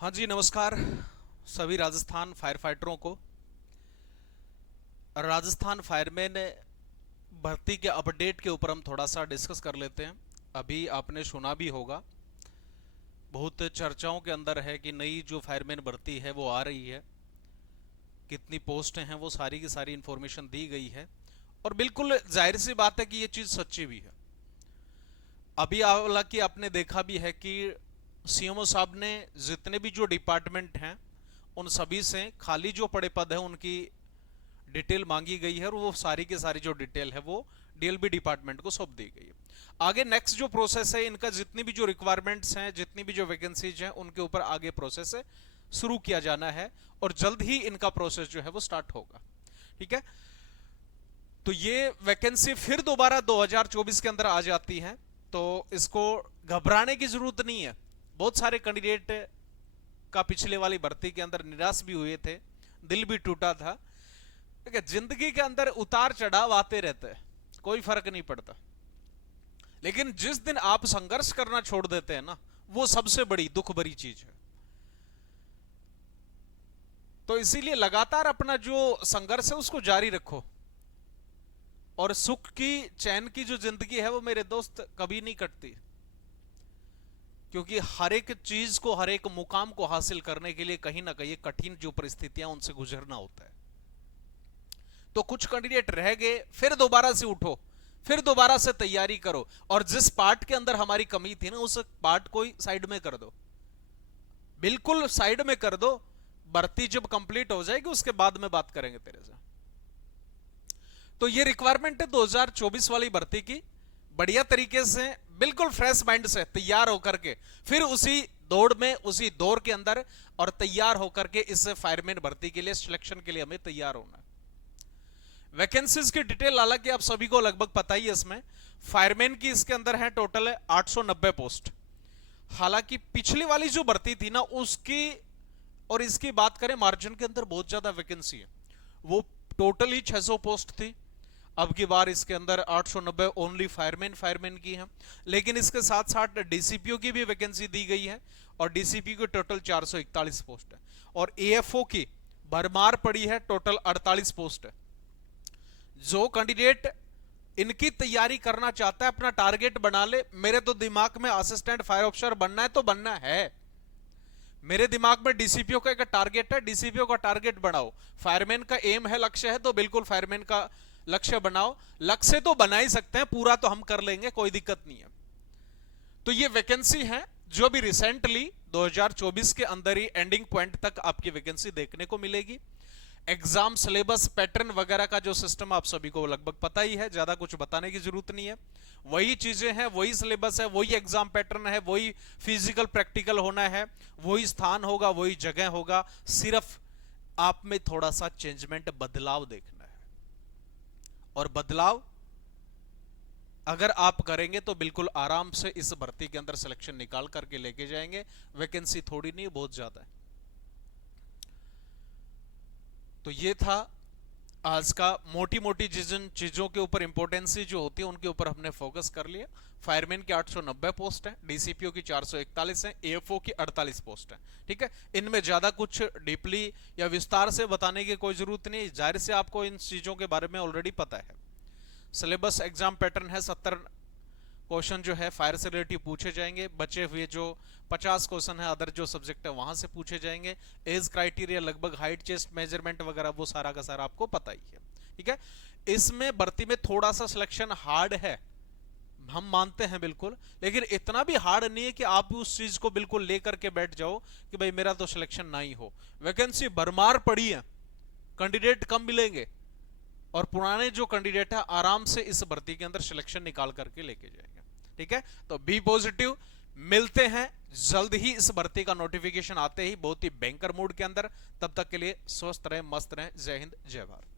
हाँ जी, नमस्कार सभी राजस्थान फायर फाइटरों को। राजस्थान फायरमैन भर्ती के अपडेट के ऊपर हम थोड़ा सा डिस्कस कर लेते हैं। अभी आपने सुना भी होगा, बहुत चर्चाओं के अंदर है कि नई जो फायरमैन भर्ती है वो आ रही है, कितनी पोस्ट हैं वो सारी की सारी इंफॉर्मेशन दी गई है। और बिल्कुल जाहिर सी बात है कि ये चीज़ सच्ची भी है। अभी हालांकि आपने देखा भी है कि सीएमओ साहब ने जितने भी जो डिपार्टमेंट हैं उन सभी से खाली जो पड़े पद हैं उनकी डिटेल मांगी गई है, और वो सारी की सारी जो डिटेल है वो डीएलबी डिपार्टमेंट को सौंप दी गई है। आगे नेक्स्ट जो प्रोसेस है, इनका जितनी भी जो रिक्वायरमेंट्स हैं, जितनी भी जो वैकेंसीज हैं, उनके ऊपर आगे प्रोसेस शुरू किया जाना है, और जल्द ही इनका प्रोसेस जो है वो स्टार्ट होगा। ठीक है, तो ये वैकेंसी फिर दोबारा 2024 के अंदर आ जाती है, तो इसको घबराने की जरूरत नहीं है। बहुत सारे कैंडिडेट का पिछले वाली भर्ती के अंदर निराश भी हुए थे, दिल भी टूटा था। देखिए, जिंदगी के अंदर उतार चढ़ाव आते रहते हैं, कोई फर्क नहीं पड़ता। लेकिन जिस दिन आप संघर्ष करना छोड़ देते हैं ना, वो सबसे बड़ी दुख भरी चीज है। तो इसीलिए लगातार अपना जो संघर्ष है उसको जारी रखो, और सुख की चैन की जो जिंदगी है वो मेरे दोस्त कभी नहीं कटती, क्योंकि हर एक चीज को, हर एक मुकाम को हासिल करने के लिए कहीं ना कहीं कठिन जो परिस्थितियां उनसे गुजरना होता है। तो कुछ कैंडिडेट रह गए, फिर दोबारा से उठो, फिर दोबारा से तैयारी करो, और जिस पार्ट के अंदर हमारी कमी थी ना, उस पार्ट को साइड में कर दो, बिल्कुल साइड में कर दो। भर्ती जब कंप्लीट हो जाएगी उसके बाद में बात करेंगे तेरे से। तो ये रिक्वायरमेंट है 2024 वाली भर्ती की। बढ़िया तरीके से, बिल्कुल फ्रेश माइंड से तैयार होकर के फिर उसी दौड़ में, उसी दौर के अंदर और तैयार होकर के इस फायरमैन भर्ती के लिए, सिलेक्शन के लिए हमें तैयार होना है। वैकेंसीज की डिटेल हालांकि आप सभी को लगभग पता ही है। इसमें फायरमैन की इसके अंदर है टोटल 890 पोस्ट। हालांकि पिछली वाली जो भर्ती थी ना, उसकी और इसकी बात करें, मार्जिन के अंदर बहुत ज्यादा वैकेंसी है। वो टोटल ही 600 पोस्ट थी। अब की बार इसके अंदर 890 ओनली फायरमैन की है। लेकिन इसके साथ साथ डीसीपीओ की भी वैकेंसी दी गई है, और डीसीपीओ की टोटल 441 पोस्ट है, और एएफओ की भरमार पड़ी है, टोटल 48 पोस्ट है। जो कैंडिडेट इनकी तैयारी करना चाहता है, अपना टारगेट बना ले। मेरे तो दिमाग में असिस्टेंट फायर ऑफिसर बनना है तो बनना है, मेरे दिमाग में डीसीपीओ का एक टारगेट है, डीसीपीओ का टारगेट बनाओ। फायरमैन का एम है, लक्ष्य है, तो बिल्कुल फायरमैन का लक्ष्य बनाओ। लक्ष्य तो बना ही सकते हैं, पूरा तो हम कर लेंगे, कोई दिक्कत नहीं है। तो ये वैकेंसी है जो भी रिसेंटली 2024 के अंदर ही एंडिंग पॉइंट तक आपकी वैकेंसी देखने को मिलेगी। एग्जाम सिलेबस पैटर्न वगैरह का जो सिस्टम आप सभी को लगभग पता ही है, ज्यादा कुछ बताने की जरूरत नहीं है। वही चीजें हैं, वही सिलेबस है, वही एग्जाम पैटर्न है, वही फिजिकल प्रैक्टिकल होना है, वही स्थान होगा, वही जगह होगा। सिर्फ आप में थोड़ा सा चेंजमेंट, बदलाव देखना है, और बदलाव अगर आप करेंगे तो बिल्कुल आराम से इस भर्ती के अंदर सिलेक्शन निकाल करके लेके जाएंगे। वैकेंसी थोड़ी नहीं, बहुत ज्यादा है। तो ये था आज का मोटी मोटी जिन चीजों के ऊपर इंपॉर्टेंसी जो होती है उनके ऊपर हमने फोकस कर लिया। फायरमैन की 890 पोस्ट है, डीसीपीओ की 441 है, एएफओ की 48 पोस्ट है। ठीक है, इनमें ज्यादा कुछ डीपली या विस्तार से बताने की कोई जरूरत नहीं, जाहिर से आपको इन चीजों के बारे में ऑलरेडी पता है। सिलेबस एग्जाम पैटर्न है, 70 क्वेश्चन जो है फायर से रिलेटिव पूछे जाएंगे। बचे हुए जो 50 क्वेश्चन है अदर जो सब्जेक्ट है वहां से पूछे जाएंगे। एज क्राइटेरिया, लगभग हाइट, चेस्ट मेजरमेंट वगैरह वो सारा का सारा आपको पता ही है। ठीक है, इसमें भर्ती में थोड़ा सा सिलेक्शन हार्ड है, हम मानते हैं बिल्कुल, लेकिन इतना भी हार्ड नहीं है कि आप उस चीज को बिल्कुल लेकर के बैठ जाओ कि भाई मेरा तो सिलेक्शन ना ही हो। वैकेंसी भरमार पड़ी है, कैंडिडेट कम मिलेंगे, और पुराने जो कैंडिडेट है आराम से इस भर्ती के अंदर सिलेक्शन निकाल करके लेके जाएंगे। ठीक है, तो बी पॉजिटिव। मिलते हैं जल्द ही इस भर्ती का नोटिफिकेशन आते ही, बहुत ही बैंकर मूड के अंदर। तब तक के लिए स्वस्थ रहें, मस्त रहें। जय हिंद, जय भारत।